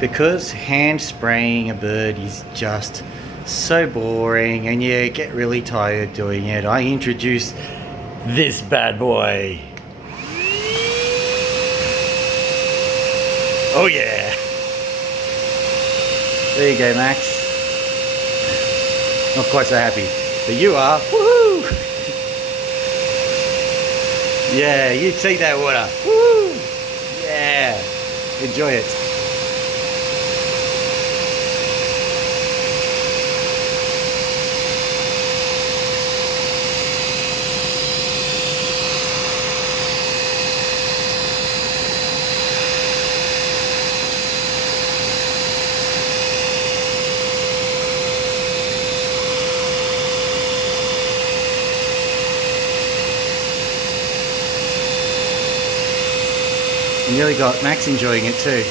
because hand spraying a bird is just so boring and you get really tired doing it, I introduced this bad boy. Oh yeah. There you go, Max. Not quite so happy, but you are. Woohoo! Yeah, you take that water. Woo! Yeah. Enjoy it. You nearly got Max enjoying it too.